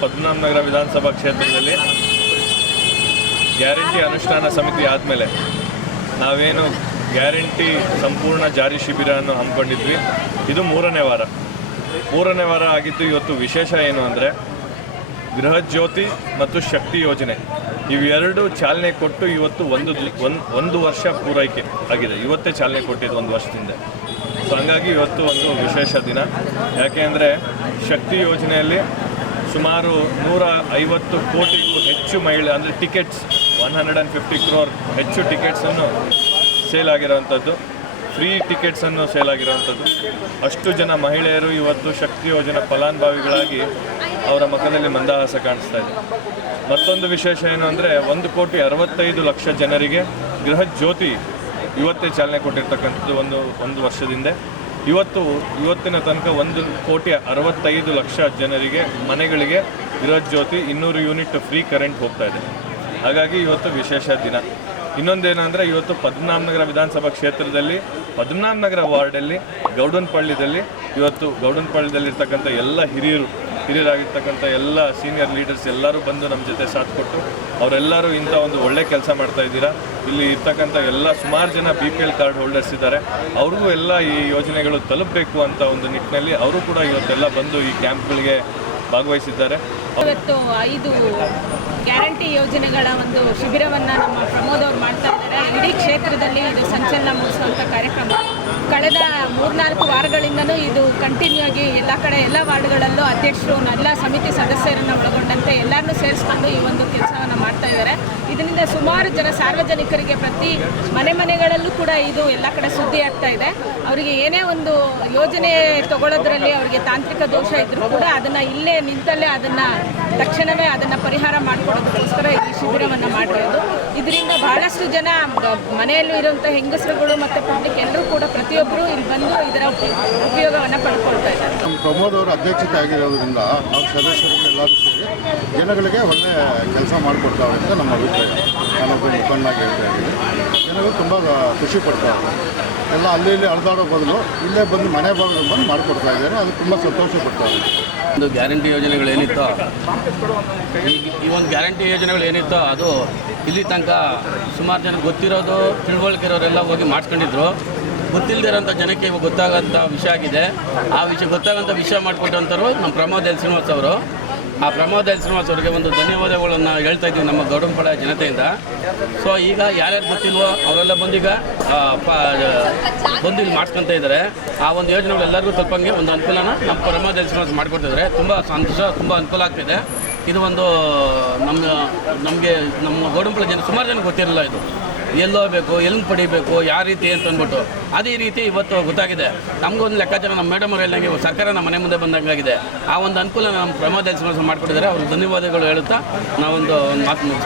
ಪದ್ಮನಾಭನಗರ ವಿಧಾನಸಭಾ ಕ್ಷೇತ್ರದಲ್ಲಿ ಗ್ಯಾರಂಟಿ ಅನುಷ್ಠಾನ ಸಮಿತಿ ಆದಮೇಲೆ ನಾವೇನು ಗ್ಯಾರಂಟಿ ಸಂಪೂರ್ಣ ಜಾರಿ ಶಿಬಿರವನ್ನು ಹಮ್ಮಿಕೊಂಡಿದ್ವಿ. ಇದು ಮೂರನೇ ವಾರ. ಮೂರನೇ ವಾರ ಆಗಿದ್ದು ಇವತ್ತು ವಿಶೇಷ ಏನು ಅಂದರೆ ಗೃಹ ಜ್ಯೋತಿ ಮತ್ತು ಶಕ್ತಿ ಯೋಜನೆ. ಇವೆರಡು ಚಾಲನೆ ಕೊಟ್ಟು ಇವತ್ತು ಒಂದು ಒಂದು ಒಂದು ವರ್ಷ ಪೂರೈಕೆ ಆಗಿದೆ. ಇವತ್ತೇ ಚಾಲನೆ ಕೊಟ್ಟಿದ್ದು ಒಂದು ವರ್ಷದಿಂದ. ಸೊ ಹಂಗಾಗಿ ಇವತ್ತು ಒಂದು ವಿಶೇಷ ದಿನ. ಯಾಕೆ ಅಂದರೆ ಶಕ್ತಿ ಯೋಜನೆಯಲ್ಲಿ ಸುಮಾರು ನೂರ ಐವತ್ತು ಕೋಟಿಗೂ ಹೆಚ್ಚು ಮಹಿಳೆ, ಅಂದರೆ tickets one hundred and fifty crore ಹೆಚ್ಚು ಟಿಕೆಟ್ಸನ್ನು ಸೇಲ್ ಆಗಿರೋವಂಥದ್ದು. ಫ್ರೀ ಟಿಕೆಟ್ಸನ್ನು ಸೇಲ್ ಆಗಿರೋವಂಥದ್ದು. ಅಷ್ಟು ಜನ ಮಹಿಳೆಯರು ಇವತ್ತು ಶಕ್ತಿ ಯೋಜನೆ ಫಲಾನುಭವಿಗಳಾಗಿ ಅವರ ಮುಖದಲ್ಲಿ ಮಂದಹಾಸ ಕಾಣಿಸ್ತಾ ಇದೆ. ಮತ್ತೊಂದು ವಿಶೇಷ ಏನು ಅಂದರೆ, ಒಂದು ಕೋಟಿ ಅರವತ್ತೈದು ಲಕ್ಷ ಜನರಿಗೆ ಗೃಹ ಜ್ಯೋತಿ ಇವತ್ತೇ ಚಾಲನೆ ಕೊಟ್ಟಿರ್ತಕ್ಕಂಥದ್ದು ಒಂದು ಒಂದು ವರ್ಷದಿಂದ ಇವತ್ತು ಇವತ್ತಿನ ತನಕ ಒಂದು ಕೋಟಿ ಅರವತ್ತೈದು ಲಕ್ಷ ಜನರಿಗೆ, ಮನೆಗಳಿಗೆ ಇರೋದ್ ಜ್ಯೋತಿ ಇನ್ನೂರು ಯೂನಿಟ್ ಫ್ರೀ ಕರೆಂಟ್ ಹೋಗ್ತಾ ಇದೆ. ಹಾಗಾಗಿ ಇವತ್ತು ವಿಶೇಷ ದಿನ. ಇನ್ನೊಂದೇನಂದರೆ ಇವತ್ತು ಪದ್ಮನಾಭನಗರ ವಿಧಾನಸಭಾ ಕ್ಷೇತ್ರದಲ್ಲಿ, ಪದ್ಮನಾಭನಗರ ವಾರ್ಡಲ್ಲಿ, ಗೌಡನಪಳ್ಳಿದಲ್ಲಿ, ಇವತ್ತು ಗೌಡನಪಳ್ಳಿದಲ್ಲಿರ್ತಕ್ಕಂಥ ಎಲ್ಲ ಹಿರಿಯರು ಹಿರಿಯರಾಗಿರ್ತಕ್ಕಂಥ ಎಲ್ಲ ಸೀನಿಯರ್ ಲೀಡರ್ಸ್ ಎಲ್ಲರೂ ಬಂದು ನಮ್ಮ ಜೊತೆ ಸಾಥ್ ಕೊಟ್ಟು ಅವರೆಲ್ಲರೂ ಇಂಥ ಒಂದು ಒಳ್ಳೆ ಕೆಲಸ ಮಾಡ್ತಾ ಇದ್ದೀರಾ? ಇಲ್ಲಿ ಇರ್ತಕ್ಕಂಥ ಎಲ್ಲ ಸುಮಾರು ಜನ B P L card holders ಇದ್ದಾರೆ. ಅವ್ರಿಗೂ ಎಲ್ಲ ಈ ಯೋಜನೆಗಳು ತಲುಪಬೇಕು ಅಂತ ಒಂದು ನಿಟ್ಟಿನಲ್ಲಿ ಅವರು ಕೂಡ ಇವತ್ತೆಲ್ಲ ಬಂದು ಈ ಕ್ಯಾಂಪ್ಗಳಿಗೆ ಭಾಗವಹಿಸಿದ್ದಾರೆ. ಇವತ್ತು ಐದು ಗ್ಯಾರಂಟಿ ಯೋಜನೆಗಳ ಒಂದು ಶಿಬಿರವನ್ನು ನಮ್ಮ ಪ್ರಮೋದ್ ಅವರು ಮಾಡ್ತಾ ಇದ್ದಾರೆ. ಇಡೀ ಕ್ಷೇತ್ರದಲ್ಲಿ ಇದು ಸಂಚಲನ ಮೂಡಿಸುವಂಥ ಕಾರ್ಯಕ್ರಮ. ಕಳೆದ ಮೂರ್ನಾಲ್ಕು ವಾರಗಳಿಂದನೂ ಇದು ಕಂಟಿನ್ಯೂ ಆಗಿ ಎಲ್ಲ ಕಡೆ, ಎಲ್ಲ ವಾರ್ಡ್ಗಳಲ್ಲೂ ಅಧ್ಯಕ್ಷರು எல்லாருமே சேல்ஸ் பண்ணி இவங்க ಸುಮಾರು ಜನ ಸಾರ್ವಜನಿಕರಿಗೆ ಪ್ರತಿ ಮನೆ ಮನೆಗಳಲ್ಲೂ ಕೂಡ ಇದು ಎಲ್ಲ ಕಡೆ ಸುದ್ದಿ ಆಗ್ತಾ ಇದೆ. ಅವರಿಗೆ ಏನೇ ಒಂದು ಯೋಜನೆ ತಗೊಳ್ಳೋದ್ರಲ್ಲಿ ಅವರಿಗೆ ತಾಂತ್ರಿಕ ದೋಷ ಇದ್ರೂ ಕೂಡ ಅದನ್ನು ಇಲ್ಲೇ ನಿಂತಲ್ಲೇ ಅದನ್ನು ತಕ್ಷಣವೇ ಅದನ್ನು ಪರಿಹಾರ ಮಾಡಿಕೊಡೋದಕ್ಕೋಸ್ಕರ ಈ ಶಿಬಿರವನ್ನು ಮಾಡಿರೋದು ಇದರಿಂದ ಬಹಳಷ್ಟು ಜನ ಮನೆಯಲ್ಲೂ ಇರುವಂಥ ಹೆಂಗಸರುಗಳು ಮತ್ತು ಪಬ್ಲಿಕ್ ಎಲ್ಲರೂ ಕೂಡ ಪ್ರತಿಯೊಬ್ಬರು ಇಲ್ಲಿ ಬಂದು ಇದರ ಉಪಯೋಗವನ್ನು ಪಡ್ಕೊಳ್ತಾ ಇದ್ದಾರೆ. ಪ್ರಮೋದ್ ಅವರು ಅಧ್ಯಕ್ಷತೆ ಆಗಿರೋದ್ರಿಂದ ಸೇರಿ ಜನಗಳಿಗೆ ಒಳ್ಳೆ ಕೆಲಸ ಮಾಡಿಕೊಡ್ತಾವೆ ಅಂತ ನಮ್ಮ ಅಭಿಪ್ರಾಯ. ಹೇಳ್ತಾ ಇದ್ದೀನಿ. ಜನಗಳು ತುಂಬ ಖುಷಿ ಪಡ್ತಾರೆ ಎಲ್ಲ ಅಲ್ಲಿ ಇಲ್ಲಿ ಅಳ್ದಾಡೋ ಬದಲು ಇಲ್ಲೇ ಬಂದು ಮನೆ ಬಾಗಿಲು ಬಂದು ಮಾಡಿಕೊಡ್ತಾ ಇದ್ದಾರೆ. ಅದು ತುಂಬ ಸಂತೋಷ ಪಡ್ತಾರೆ ಒಂದು ಗ್ಯಾರಂಟಿ ಯೋಜನೆಗಳೇನಿತ್ತೋ ಈ ಈ ಒಂದು ಗ್ಯಾರಂಟಿ ಯೋಜನೆಗಳು ಏನಿತ್ತೋ, ಅದು ಇಲ್ಲಿ ತನಕ ಸುಮಾರು ಜನ ಗೊತ್ತಿರೋದು ತಿಳುವಳಿಕೆ ಇರೋರೆಲ್ಲ ಹೋಗಿ ಮಾಡಿಸ್ಕೊಂಡಿದ್ರು. ಗೊತ್ತಿಲ್ಲದಿರೋಂಥ ಜನಕ್ಕೆ ಇವಾಗ ಗೊತ್ತಾಗೋಂಥ ವಿಷಯ ಆಗಿದೆ. ಆ ವಿಷಯ, ಗೊತ್ತಾಗೋಂಥ ವಿಷಯ ಮಾಡಿಕೊಟ್ಟಂಥವ್ರು ನಮ್ಮ ಪ್ರಮೋದ್ ಎಲ್ ಶ್ರೀನಿವಾಸ್ ಅವರು. ಆ ಪ್ರಮೋದ್ ಶ್ರೀನಿವಾಸ್ ಅವರಿಗೆ ಒಂದು ಧನ್ಯವಾದಗಳನ್ನು ಹೇಳ್ತಾ ಇದ್ದೀವಿ ನಮ್ಮ ಗೌಡಂಪಡ ಜನತೆಯಿಂದ. ಸೊ ಈಗ ಯಾರ್ಯಾರು ಗೊತ್ತಿಲ್ವೋ ಅವರೆಲ್ಲ ಬಂದೀಗ ಬಂದು ಇಲ್ಲಿ ಮಾಡ್ಸ್ಕೊಂತ ಇದ್ದಾರೆ. ಆ ಒಂದು ಯೋಜನೆಗಳು ಎಲ್ಲರಿಗೂ ತಲುಪಂಗೆ ಒಂದು ಅನುಕೂಲನ ನಮ್ಮ ಪ್ರಮೋದ್ ಶ್ರೀನಿವಾಸ್ ಮಾಡಿಕೊಡ್ತಿದ್ದಾರೆ. ತುಂಬ ಸಂತೋಷ, ತುಂಬ ಅನುಕೂಲ ಆಗ್ತಿದೆ. ಇದು ಒಂದು, ನಮ್ಮ, ನಮಗೆ, ನಮ್ಮ ಗೌಡಂಪಡ ಜನ ಸುಮಾರು ಜನ ಗೊತ್ತಿರಲಿಲ್ಲ ಇದು. ಎಲ್ಲಿ ಹೋಗ್ಬೇಕು ಎಲ್ಲಿ ಪಡಿಬೇಕು, ಯಾವ ರೀತಿ ಅಂತ ಅಂದ್ಬಿಟ್ಟು. ಅದೇ ರೀತಿ ಇವತ್ತು ಗೊತ್ತಾಗಿದೆ. ನಮಗೊಂದು ಲೆಕ್ಕಾಚಾರ ನಮ್ಮ ಮೇಡಮ್ ಅವರು ಹೇಳ್ದಂಗೆ ಸರ್ಕಾರ ನಮ್ಮ ಮನೆ ಮುಂದೆ ಬಂದಂಗಾಗಿದೆ ಆ ಒಂದು ಅನುಕೂಲ ನಮ್ಮ ಪ್ರಮೋದ್ ಮಾಡಿಕೊಟ್ಟಿದ್ದಾರೆ. ಅವ್ರಿಗೆ ಧನ್ಯವಾದಗಳು ಹೇಳುತ್ತಾ ನಾವೊಂದು ಮಾತು ಮುಗಿಸ್ತೀವಿ.